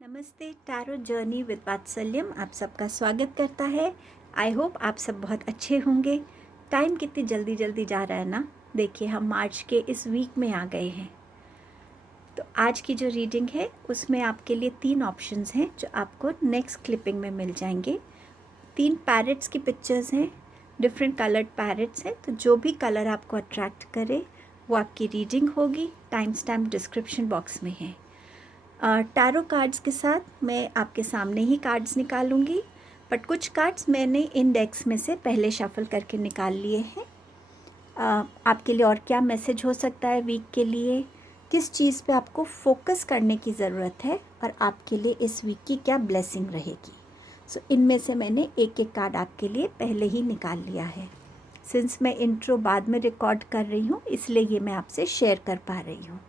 नमस्ते, tarot journey with वात्सल्यम आप सबका स्वागत करता है। आई होप आप सब बहुत अच्छे होंगे। टाइम कितनी जल्दी जल्दी जा रहा है ना। देखिए, हम मार्च के इस वीक में आ गए हैं। तो आज की जो रीडिंग है उसमें आपके लिए 3 ऑप्शंस हैं जो आपको नेक्स्ट क्लिपिंग में मिल जाएंगे। 3 पैरेट्स की पिक्चर्स हैं, डिफरेंट कलर्ड पैरेट्स हैं। तो जो भी कलर आपको अट्रैक्ट करे वो आपकी रीडिंग होगी। टाइम स्टैम्प डिस्क्रिप्शन बॉक्स में है। टैरो कार्ड्स के साथ मैं आपके सामने ही कार्ड्स निकालूंगी, बट कुछ कार्ड्स मैंने इंडेक्स में से पहले शफल करके निकाल लिए हैं। आपके लिए और क्या मैसेज हो सकता है वीक के लिए, किस चीज़ पे आपको फोकस करने की ज़रूरत है और आपके लिए इस वीक की क्या ब्लेसिंग रहेगी। सो इनमें से मैंने एक एक कार्ड आपके लिए पहले ही निकाल लिया है। सिंस मैं इंट्रो बाद में रिकॉर्ड कर रही हूँ इसलिए ये मैं आपसे शेयर कर पा रही हूँ।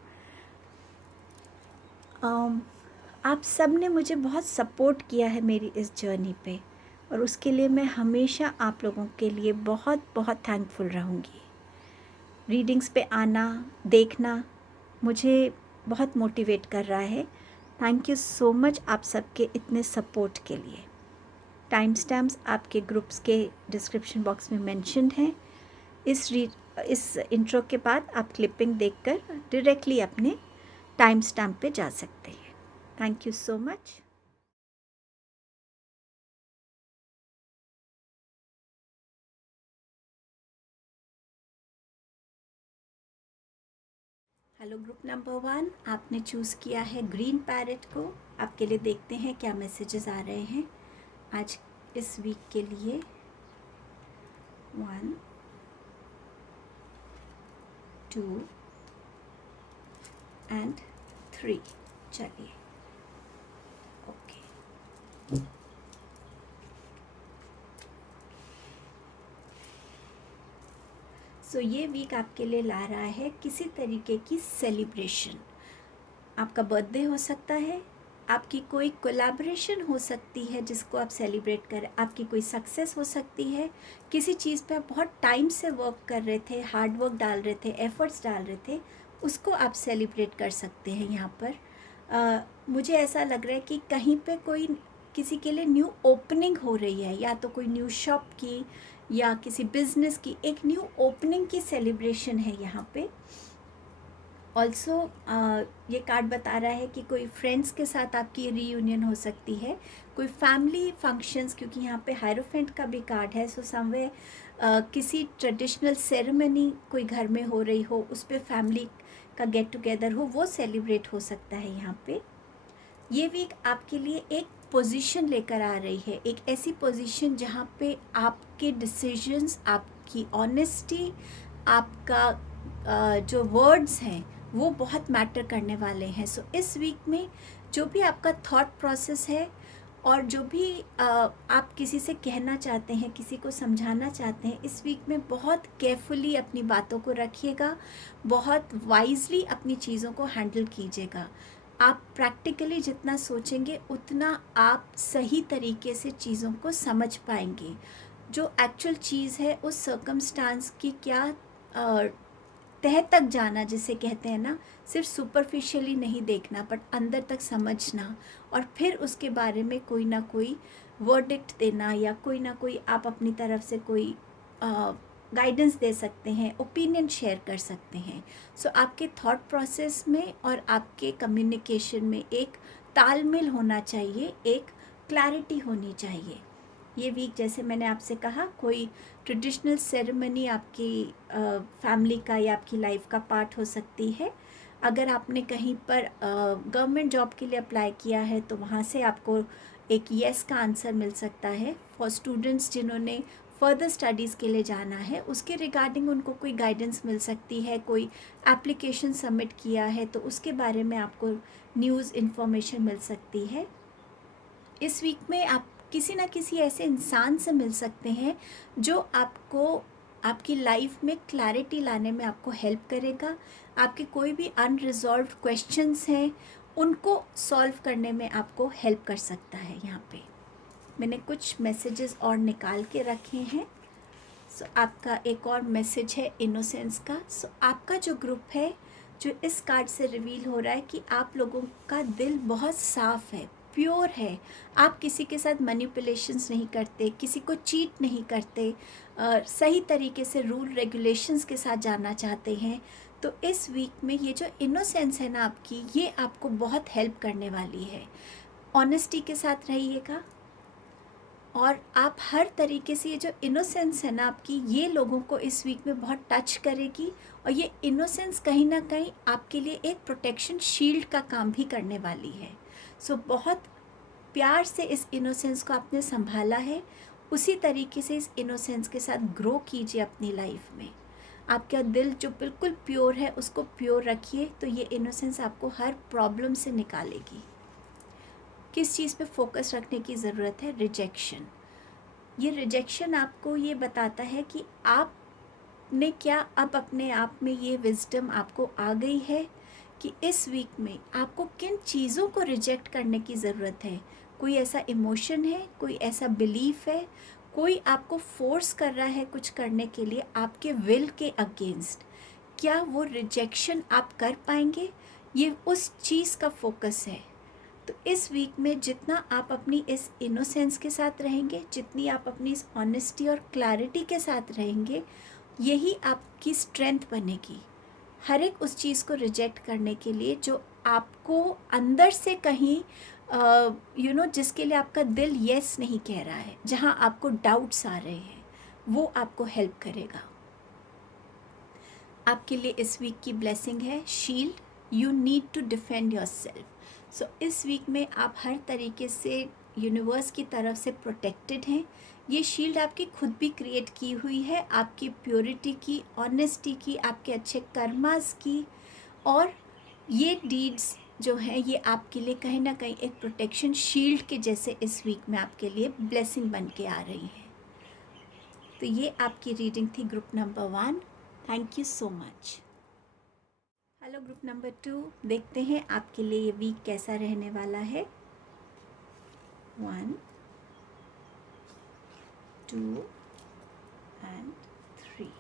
आप सब ने मुझे बहुत सपोर्ट किया है मेरी इस जर्नी पे, और उसके लिए मैं हमेशा आप लोगों के लिए बहुत बहुत थैंकफुल रहूँगी। रीडिंग्स पे आना, देखना मुझे बहुत मोटिवेट कर रहा है। थैंक यू सो मच आप सबके इतने सपोर्ट के लिए। टाइम स्टैम्प्स आपके ग्रुप्स के डिस्क्रिप्शन बॉक्स में मेंशन्ड हैं। इस इंट्रो के बाद आप क्लिपिंग देखकर डायरेक्टली अपने टाइम स्टैम्प पे जा सकते हैं। Thank you so much. Hello group number 1, आपने चूज़ किया है ग्रीन पैरेट को। आपके लिए देखते हैं क्या मैसेजेस आ रहे हैं आज इस वीक के लिए। 1 2 एंड 3। चलिए, ओके। सो ये वीक आपके लिए ला रहा है किसी तरीके की सेलिब्रेशन। आपका बर्थडे हो सकता है, आपकी कोई कोलैबोरेशन हो सकती है जिसको आप सेलिब्रेट करें, आपकी कोई सक्सेस हो सकती है, किसी चीज़ पे आप बहुत टाइम से वर्क कर रहे थे, हार्ड वर्क डाल रहे थे, एफर्ट्स डाल रहे थे, उसको आप सेलिब्रेट कर सकते हैं यहाँ पर। मुझे ऐसा लग रहा है कि कहीं पे कोई किसी के लिए न्यू ओपनिंग हो रही है, या तो कोई न्यू शॉप की या किसी बिजनेस की एक न्यू ओपनिंग की सेलिब्रेशन है यहाँ पे। ऑल्सो ये कार्ड बता रहा है कि कोई फ्रेंड्स के साथ आपकी रीयूनियन हो सकती है, कोई फैमिली फंक्शंस, क्योंकि यहाँ पे हायरोफेंट का भी कार्ड है। सो समवे किसी ट्रेडिशनल सेरेमनी कोई घर में हो रही हो, उस पर फैमिली का गेट टुगेदर हो, वो सेलिब्रेट हो सकता है यहाँ पे। ये वीक आपके लिए एक पोजीशन लेकर आ रही है, एक ऐसी पोजीशन जहाँ पे आपके डिसीजंस, आपकी ऑनेस्टी, आपका जो वर्ड्स हैं वो बहुत मैटर करने वाले हैं। सो इस वीक में जो भी आपका थॉट प्रोसेस है और जो भी आप किसी से कहना चाहते हैं, किसी को समझाना चाहते हैं, इस वीक में बहुत केयरफुली अपनी बातों को रखिएगा, बहुत वाइजली अपनी चीज़ों को हैंडल कीजिएगा। आप प्रैक्टिकली जितना सोचेंगे उतना आप सही तरीके से चीज़ों को समझ पाएंगे। जो एक्चुअल चीज़ है उस सर्कमस्टांस की क्या तह तक जाना, जिसे कहते हैं ना, सिर्फ सुपरफिशियली नहीं देखना बट अंदर तक समझना, और फिर उसके बारे में कोई ना कोई वर्डिक्ट देना, या कोई ना कोई आप अपनी तरफ से कोई गाइडेंस दे सकते हैं, ओपिनियन शेयर कर सकते हैं। सो आपके थॉट प्रोसेस में और आपके कम्युनिकेशन में एक तालमेल होना चाहिए, एक क्लैरिटी होनी चाहिए। ये वीक, जैसे मैंने आपसे कहा, कोई ट्रेडिशनल सेरेमनी आपकी फैमिली का या आपकी लाइफ का पार्ट हो सकती है। अगर आपने कहीं पर गवर्नमेंट जॉब के लिए अप्लाई किया है तो वहाँ से आपको एक येस का आंसर मिल सकता है। फॉर स्टूडेंट्स जिन्होंने फर्दर स्टडीज़ के लिए जाना है, उसके रिगार्डिंग उनको कोई गाइडेंस मिल सकती है। कोई एप्लीकेशन सबमिट किया है तो उसके बारे में आपको न्यूज़ इन्फॉर्मेशन मिल सकती है। इस वीक में आप किसी ना किसी ऐसे इंसान से मिल सकते हैं जो आपको आपकी लाइफ में क्लैरिटी लाने में आपको हेल्प करेगा। आपके कोई भी अनरिजॉल्व्ड क्वेश्चंस हैं उनको सॉल्व करने में आपको हेल्प कर सकता है। यहाँ पे मैंने कुछ मैसेजेस और निकाल के रखे हैं। सो आपका एक और मैसेज है इनोसेंस का। सो आपका जो ग्रुप है, जो इस कार्ड से रिवील हो रहा है कि आप लोगों का दिल बहुत साफ़ है, प्योर है, आप किसी के साथ मैनिपुलेशंस नहीं करते, किसी को चीट नहीं करते, सही तरीके से रूल रेगुलेशंस के साथ जाना चाहते हैं, तो इस वीक में ये जो इनोसेंस है ना आपकी, ये आपको बहुत हेल्प करने वाली है। ऑनेस्टी के साथ रहिएगा और आप हर तरीके से, ये जो इनोसेंस है ना आपकी, ये लोगों को इस वीक में बहुत टच करेगी और ये इनोसेंस कहीं ना कहीं आपके लिए एक प्रोटेक्शन शील्ड का काम भी करने वाली है। सो बहुत प्यार से इस इनोसेंस को आपने संभाला है, उसी तरीके से इस इनोसेंस के साथ ग्रो कीजिए अपनी लाइफ में। आपका दिल जो बिल्कुल प्योर है उसको प्योर रखिए, तो ये इनोसेंस आपको हर प्रॉब्लम से निकालेगी। किस चीज़ पे फोकस रखने की ज़रूरत है? रिजेक्शन। ये रिजेक्शन आपको ये बताता है कि आपने क्या, अब अपने आप में ये विजडम आपको आ गई है कि इस वीक में आपको किन चीज़ों को रिजेक्ट करने की ज़रूरत है। कोई ऐसा इमोशन है, कोई ऐसा बिलीफ है, कोई आपको फोर्स कर रहा है कुछ करने के लिए आपके विल के अगेंस्ट, क्या वो रिजेक्शन आप कर पाएंगे? ये उस चीज़ का फोकस है। तो इस वीक में जितना आप अपनी इस इनोसेंस के साथ रहेंगे, जितनी आप अपनी इस ऑनेस्टी और क्लैरिटी के साथ रहेंगे, यही आपकी स्ट्रेंथ बनेगी हर एक उस चीज़ को रिजेक्ट करने के लिए जो आपको अंदर से कहीं जिसके लिए आपका दिल येस नहीं कह रहा है, जहाँ आपको डाउट्स आ रहे हैं, वो आपको हेल्प करेगा। आपके लिए इस वीक की ब्लेसिंग है shield, you need to defend yourself. So इस वीक में आप हर तरीके से यूनिवर्स की तरफ से प्रोटेक्टेड हैं। ये शील्ड आपकी खुद भी क्रिएट की हुई है, आपकी प्योरिटी की, ऑनेस्टी की, आपके अच्छे कर्मास की, और ये डीड्स जो हैं ये आपके लिए कहीं ना कहीं एक प्रोटेक्शन शील्ड के जैसे इस वीक में आपके लिए ब्लेसिंग बन के आ रही है। तो ये आपकी रीडिंग थी group number 1। Thank you so much. Hello group number 2, देखते हैं आपके लिए ये वीक कैसा रहने वाला है। 1 2 एंड 3।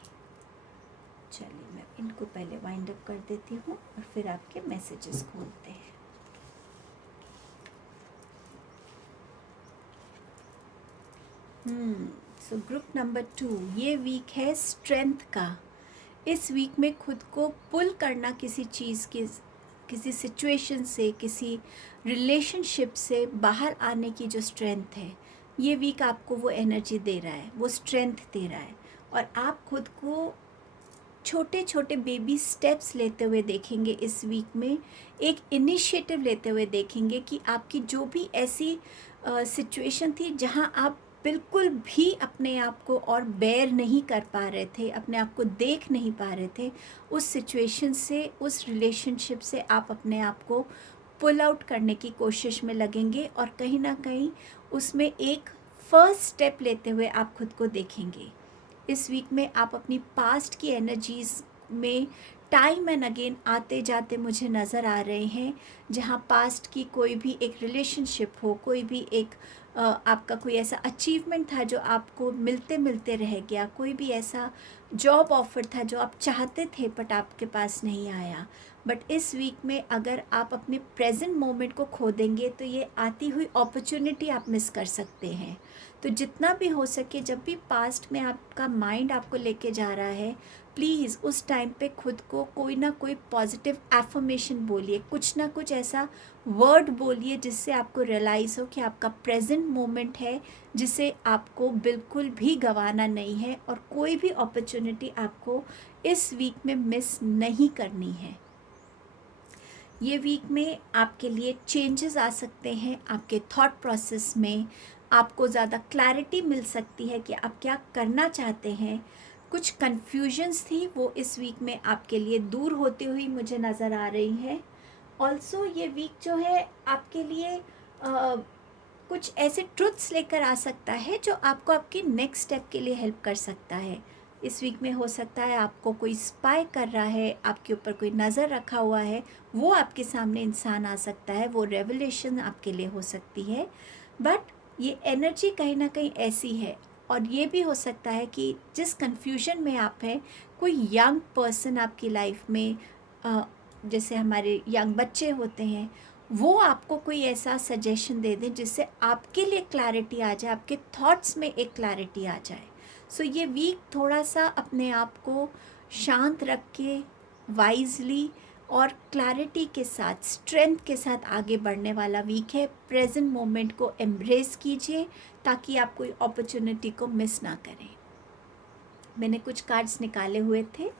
चलिए मैं इनको पहले वाइंड अप कर देती हूँ और फिर आपके मैसेजेस खोलते हैं। सो ग्रुप नंबर 2, ये वीक है स्ट्रेंथ का। इस वीक में खुद को पुल करना किसी चीज़ के, किसी सिचुएशन से, किसी रिलेशनशिप से बाहर आने की जो स्ट्रेंथ है, ये वीक आपको वो एनर्जी दे रहा है, वो स्ट्रेंथ दे रहा है। और आप खुद को छोटे छोटे बेबी स्टेप्स लेते हुए देखेंगे इस वीक में, एक इनिशिएटिव लेते हुए देखेंगे कि आपकी जो भी ऐसी सिचुएशन थी जहां आप बिल्कुल भी अपने आप को और बेयर नहीं कर पा रहे थे, अपने आप को देख नहीं पा रहे थे, उस सिचुएशन से, उस रिलेशनशिप से आप अपने आप को पुल आउट करने की कोशिश में लगेंगे और कहीं ना कहीं उसमें एक फर्स्ट स्टेप लेते हुए आप खुद को देखेंगे। इस वीक में आप अपनी पास्ट की एनर्जीज़ में टाइम एंड अगेन आते जाते मुझे नज़र आ रहे हैं, जहाँ पास्ट की कोई भी एक रिलेशनशिप हो, कोई भी एक आपका कोई ऐसा अचीवमेंट था जो आपको मिलते मिलते रह गया, कोई भी ऐसा जॉब ऑफर था जो आप चाहते थे बट आपके पास नहीं आया। बट इस वीक में अगर आप अपने प्रेजेंट मोमेंट को खो देंगे तो ये आती हुई अपॉर्चुनिटी आप मिस कर सकते हैं। तो जितना भी हो सके, जब भी पास्ट में आपका माइंड आपको लेके जा रहा है, प्लीज़ उस टाइम पे खुद को कोई ना कोई पॉजिटिव एफर्मेशन बोलिए, कुछ ना कुछ ऐसा वर्ड बोलिए जिससे आपको रियलाइज़ हो कि आपका प्रेजेंट मोमेंट है, जिसे आपको बिल्कुल भी गंवाना नहीं है और कोई भी अपॉर्चुनिटी आपको इस वीक में मिस नहीं करनी है। ये वीक में आपके लिए चेंजेस आ सकते हैं, आपके थॉट प्रोसेस में आपको ज़्यादा क्लैरिटी मिल सकती है कि आप क्या करना चाहते हैं। कुछ कन्फ्यूजन्स थी वो इस वीक में आपके लिए दूर होती हुई मुझे नज़र आ रही है। ऑल्सो ये वीक जो है आपके लिए कुछ ऐसे ट्रुथ्स लेकर आ सकता है जो आपको आपकी नेक्स्ट स्टेप के लिए हेल्प कर सकता है। इस वीक में हो सकता है आपको कोई स्पाई कर रहा है, आपके ऊपर कोई नज़र रखा हुआ है, वो आपके सामने इंसान आ सकता है, वो रेवलेशन आपके लिए हो सकती है। बट ये एनर्जी कहीं ना कहीं ऐसी है, और ये भी हो सकता है कि जिस कन्फ्यूजन में आप हैं, कोई यंग पर्सन आपकी लाइफ में, जैसे हमारे यंग बच्चे होते हैं, वो आपको कोई ऐसा सजेशन दे दें जिससे आपके लिए क्लैरिटी आ जाए, आपके थॉट्स में एक क्लैरिटी आ जाए। सो ये वीक थोड़ा सा अपने आप को शांत रख के वाइजली और क्लैरिटी के साथ, स्ट्रेंथ के साथ आगे बढ़ने वाला वीक है। प्रेजेंट मोमेंट को एम्ब्रेस कीजिए ताकि आप कोई अपॉर्चुनिटी को मिस ना करें। मैंने कुछ कार्ड्स निकाले हुए थे।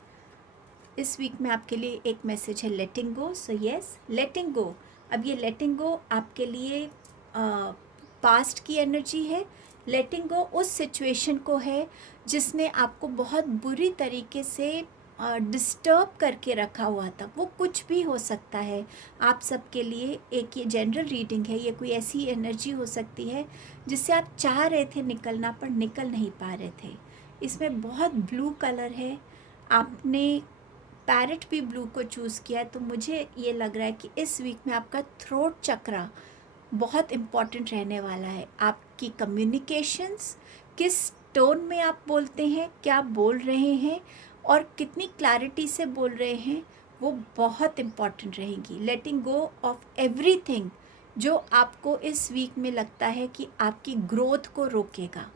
इस वीक में आपके लिए एक मैसेज है लेटिंग गो। सो यस, लेटिंग गो। अब ये लेटिंग गो आपके लिए पास्ट की एनर्जी है। लेटिंग गो उस सिचुएशन को है जिसने आपको बहुत बुरी तरीके से डिस्टर्ब करके रखा हुआ था। वो कुछ भी हो सकता है। आप सबके लिए एक ये जनरल रीडिंग है। ये कोई ऐसी एनर्जी हो सकती है जिससे आप चाह रहे थे निकलना पर निकल नहीं पा रहे थे। इसमें बहुत ब्लू कलर है। आपने पैरेट भी ब्लू को चूज़ किया है, तो मुझे ये लग रहा है कि इस वीक में आपका थ्रोट चक्रा बहुत इम्पॉर्टेंट रहने वाला है। आपकी कम्युनिकेशंस, किस टोन में आप बोलते हैं, क्या बोल रहे हैं और कितनी क्लैरिटी से बोल रहे हैं, वो बहुत इम्पॉर्टेंट रहेगी। लेटिंग गो ऑफ एवरीथिंग जो आपको इस वीक में लगता है कि आपकी ग्रोथ को रोकेगा।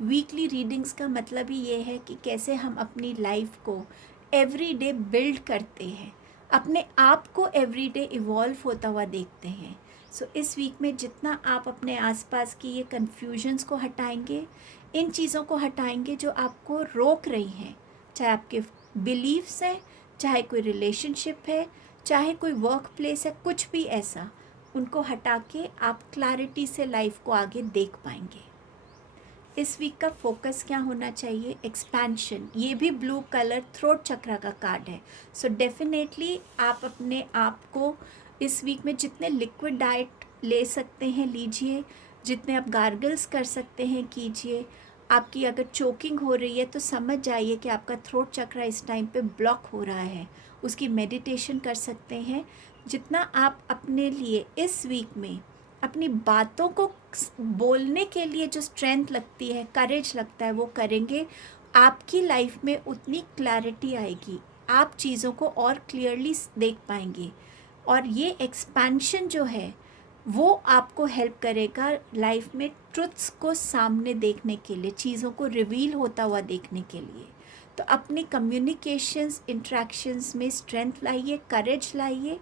वीकली रीडिंग्स का मतलब ही ये है कि कैसे हम अपनी लाइफ को एवरी डे बिल्ड करते हैं, अपने आप को एवरी डे इवॉल्व होता हुआ देखते हैं। सो इस वीक में जितना आप अपने आसपास की ये कन्फ्यूजन्स को हटाएंगे, इन चीज़ों को हटाएंगे जो आपको रोक रही हैं, चाहे आपके बिलीव्स हैं, चाहे कोई रिलेशनशिप है, चाहे कोई वर्क प्लेस है, कुछ भी ऐसा, उनको हटा के आप क्लैरिटी से लाइफ को आगे देख पाएंगे। इस वीक का फोकस क्या होना चाहिए? एक्सपेंशन। ये भी ब्लू कलर थ्रोट चक्रा का कार्ड है। सो डेफिनेटली आप अपने आप को इस वीक में जितने लिक्विड डाइट ले सकते हैं लीजिए, जितने आप गार्गल्स कर सकते हैं कीजिए। आपकी अगर चोकिंग हो रही है तो समझ जाइए कि आपका थ्रोट चक्रा इस टाइम पे ब्लॉक हो रहा है, उसकी मेडिटेशन कर सकते हैं। जितना आप अपने लिए इस वीक में अपनी बातों को बोलने के लिए जो स्ट्रेंथ लगती है, करेज लगता है, वो करेंगे, आपकी लाइफ में उतनी क्लैरिटी आएगी, आप चीज़ों को और क्लियरली देख पाएंगे। और ये एक्सपेंशन जो है वो आपको हेल्प करेगा लाइफ में ट्रुथ्स को सामने देखने के लिए, चीज़ों को रिवील होता हुआ देखने के लिए। तो अपनी कम्युनिकेशंस, इंट्रैक्शंस में स्ट्रेंथ लाइए, करेज लाइए,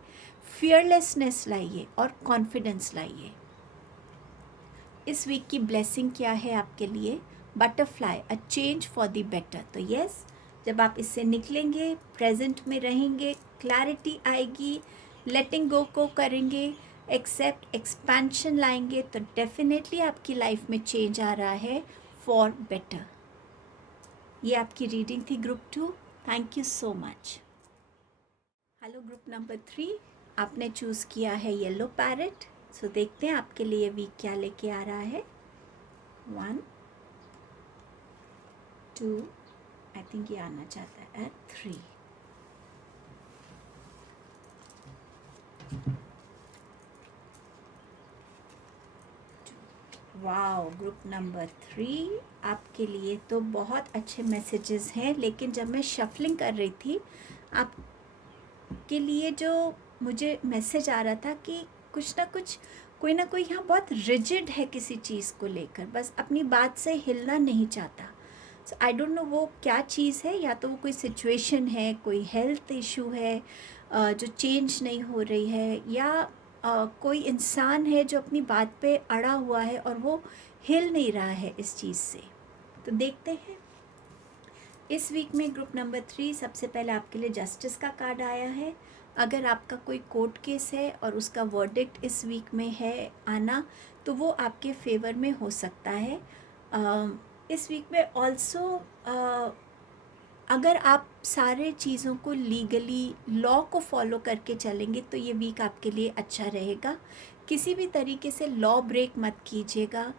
फियरलेसनेस लाइए और कॉन्फिडेंस लाइए। इस वीक की ब्लेसिंग क्या है आपके लिए? Butterfly, a change for the better. तो यस, जब आप इससे निकलेंगे, प्रेजेंट में रहेंगे, क्लैरिटी आएगी, लेटिंग गो को करेंगे, एक्सेप्ट एक्सपेंशन लाएंगे, तो डेफिनेटली आपकी लाइफ में चेंज आ रहा है फॉर बेटर। ये आपकी रीडिंग थी group 2। Thank you so much. Hello group number 3, आपने चूज़ किया है येलो पैरेट। सो देखते हैं आपके लिए वीक क्या लेके आ रहा है। 1 2, आई थिंक ये आना चाहता है 3। वाओ, ग्रुप नंबर 3 आपके लिए तो बहुत अच्छे मैसेजेस हैं, लेकिन जब मैं शफलिंग कर रही थी आपके लिए जो मुझे मैसेज आ रहा था कि कुछ ना कुछ, कोई ना कोई यहाँ बहुत रिजिड है किसी चीज़ को लेकर, बस अपनी बात से हिलना नहीं चाहता। सो आई डोंट नो वो क्या चीज़ है, या तो वो कोई सिचुएशन है, कोई हेल्थ इशू है जो चेंज नहीं हो रही है, या कोई इंसान है जो अपनी बात पे अड़ा हुआ है और वो हिल नहीं रहा है इस चीज़ से। तो देखते हैं इस वीक में ग्रुप नंबर 3। सबसे पहले आपके लिए जस्टिस का कार्ड आया है। अगर आपका कोई कोर्ट केस है और उसका वर्डिक्ट इस वीक में है आना, तो वो आपके फेवर में हो सकता है। इस वीक में ऑल्सो अगर आप सारे चीज़ों को लीगली, लॉ को फॉलो करके चलेंगे तो ये वीक आपके लिए अच्छा रहेगा। किसी भी तरीके से लॉ ब्रेक मत कीजिएगा,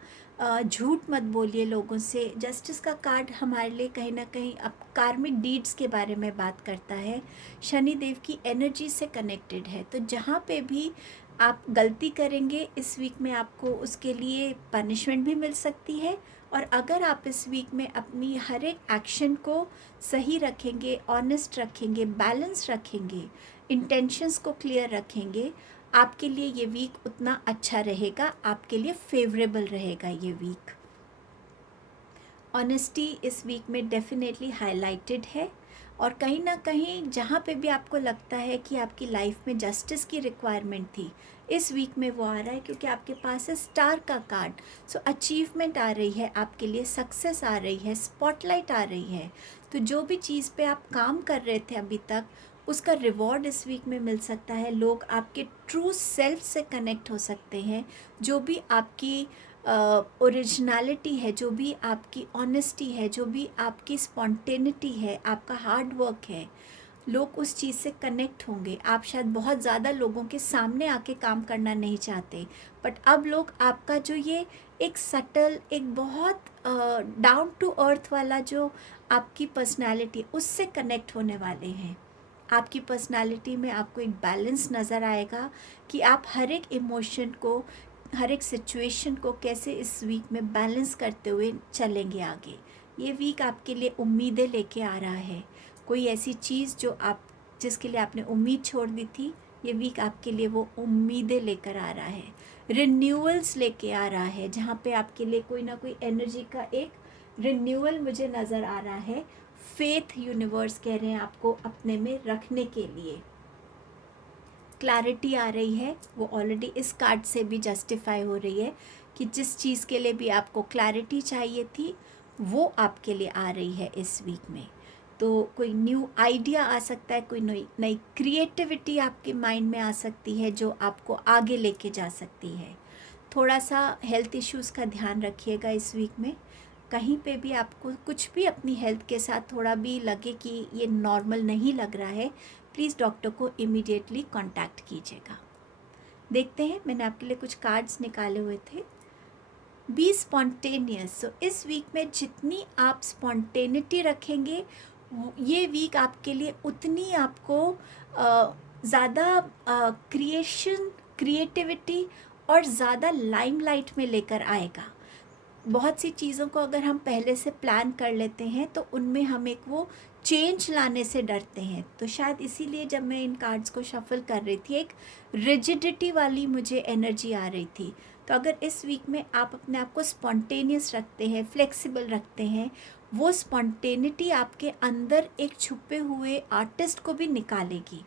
झूठ मत बोलिए लोगों से। जस्टिस का कार्ड हमारे लिए कहीं ना कहीं अब कार्मिक डीड्स के बारे में बात करता है, शनि देव की एनर्जी से कनेक्टेड है। तो जहाँ पे भी आप गलती करेंगे इस वीक में आपको उसके लिए पनिशमेंट भी मिल सकती है। और अगर आप इस वीक में अपनी हर एक एक्शन को सही रखेंगे, ऑनेस्ट रखेंगे, बैलेंस रखेंगे, इंटेंशंस को क्लियर रखेंगे, आपके लिए ये वीक उतना अच्छा रहेगा, आपके लिए फेवरेबल रहेगा ये वीक। ऑनेस्टी इस वीक में डेफिनेटली हाईलाइटेड है, और कहीं ना कहीं जहाँ पे भी आपको लगता है कि आपकी लाइफ में जस्टिस की रिक्वायरमेंट थी, इस वीक में वो आ रहा है, क्योंकि आपके पास है स्टार का कार्ड। सो अचीवमेंट आ रही है आपके लिए, सक्सेस आ रही है, स्पॉटलाइट आ रही है। तो जो भी चीज़ पे आप काम कर रहे थे अभी तक, उसका रिवॉर्ड इस वीक में मिल सकता है। लोग आपके ट्रू सेल्फ से कनेक्ट हो सकते हैं। जो भी आपकी ओरिजिनलिटी है, जो भी आपकी ऑनेस्टी है, जो भी आपकी स्पॉन्टेनिटी है, आपका हार्ड वर्क है, लोग उस चीज़ से कनेक्ट होंगे। आप शायद बहुत ज़्यादा लोगों के सामने आके काम करना नहीं चाहते, बट अब लोग आपका जो ये एक सटल, एक बहुत डाउन टू अर्थ वाला जो आपकी पर्सनालिटी, उससे कनेक्ट होने वाले हैं। आपकी पर्सनालिटी में आपको एक बैलेंस नज़र आएगा कि आप हर एक इमोशन को, हर एक सिचुएशन को कैसे इस वीक में बैलेंस करते हुए चलेंगे आगे। ये वीक आपके लिए उम्मीदें लेके आ रहा है। कोई ऐसी चीज़ जो आप, जिसके लिए आपने उम्मीद छोड़ दी थी, ये वीक आपके लिए वो उम्मीदें लेकर आ रहा है। रिन्यूअल्स लेके आ रहा है, जहाँ पे आपके लिए कोई ना कोई एनर्जी का एक रिन्यूअल मुझे नज़र आ रहा है। फेथ यूनिवर्स कह रहे हैं आपको अपने में रखने के लिए। क्लैरिटी आ रही है, वो ऑलरेडी इस कार्ड से भी जस्टिफाई हो रही है कि जिस चीज़ के लिए भी आपको क्लैरिटी चाहिए थी, वो आपके लिए आ रही है इस वीक में। तो कोई न्यू आइडिया आ सकता है, कोई नई नई क्रिएटिविटी आपके माइंड में आ सकती है, जो आपको आगे लेके जा सकती है। थोड़ा सा हेल्थ इश्यूज़ का ध्यान रखिएगा इस वीक में। कहीं पे भी आपको कुछ भी अपनी हेल्थ के साथ थोड़ा भी लगे कि ये नॉर्मल नहीं लग रहा है, प्लीज़ डॉक्टर को इमीडिएटली कांटेक्ट कीजिएगा। देखते हैं, मैंने आपके लिए कुछ कार्ड्स निकाले हुए थे। Be spontaneous. सो इस वीक में जितनी आप स्पॉन्टेनिटी रखेंगे, ये वीक आपके लिए उतनी आपको ज़्यादा क्रिएशन, क्रिएटिविटी और ज़्यादा लाइमलाइट में लेकर आएगा। बहुत सी चीज़ों को अगर हम पहले से प्लान कर लेते हैं तो उनमें हम एक वो चेंज लाने से डरते हैं। तो शायद इसीलिए जब मैं इन कार्ड्स को शफल कर रही थी, एक रिजिडिटी वाली मुझे एनर्जी आ रही थी। तो अगर इस वीक में आप अपने आप को स्पॉन्टेनियस रखते हैं, फ्लेक्सिबल रखते हैं, वो स्पॉन्टेनिटी आपके अंदर एक छुपे हुए आर्टिस्ट को भी निकालेगी।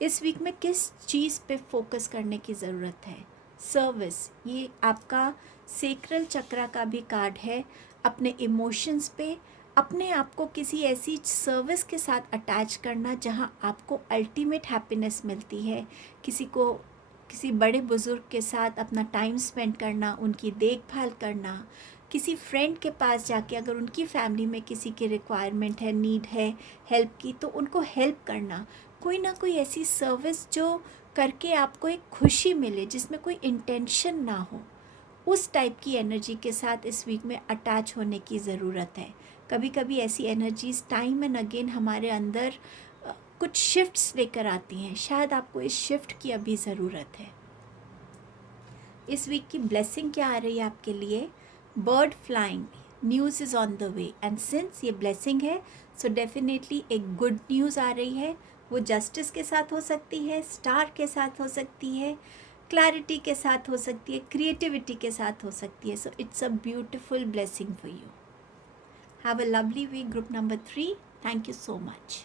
इस वीक में किस चीज़ पे फोकस करने की ज़रूरत है? सर्विस। ये आपका सेक्रल चक्रा का भी कार्ड है। अपने इमोशंस पे, अपने आप को किसी ऐसी सर्विस के साथ अटैच करना जहां आपको अल्टीमेट हैप्पीनेस मिलती है। किसी बड़े बुज़ुर्ग के साथ अपना टाइम स्पेंड करना, उनकी देखभाल करना, किसी फ्रेंड के पास जाके अगर उनकी फैमिली में किसी की रिक्वायरमेंट है, नीड है हेल्प की, तो उनको हेल्प करना। कोई ना कोई ऐसी सर्विस जो करके आपको एक खुशी मिले, जिसमें कोई इंटेंशन ना हो, उस टाइप की एनर्जी के साथ इस वीक में अटैच होने की ज़रूरत है। कभी कभी ऐसी एनर्जीज टाइम एंड अगेन हमारे अंदर कुछ शिफ्ट्स लेकर आती हैं। शायद आपको इस शिफ्ट की अभी ज़रूरत है। इस वीक की ब्लेसिंग क्या आ रही है आपके लिए? Bird flying, news is on the way. And since ये ब्लेसिंग है, सो डेफिनेटली एक गुड न्यूज़ आ रही है। वो जस्टिस के साथ हो सकती है, स्टार के साथ हो सकती है, क्लैरिटी के साथ हो सकती है, क्रिएटिविटी के साथ हो सकती है। So it's a beautiful blessing for you. Have a lovely week, group number 3। Thank you so much.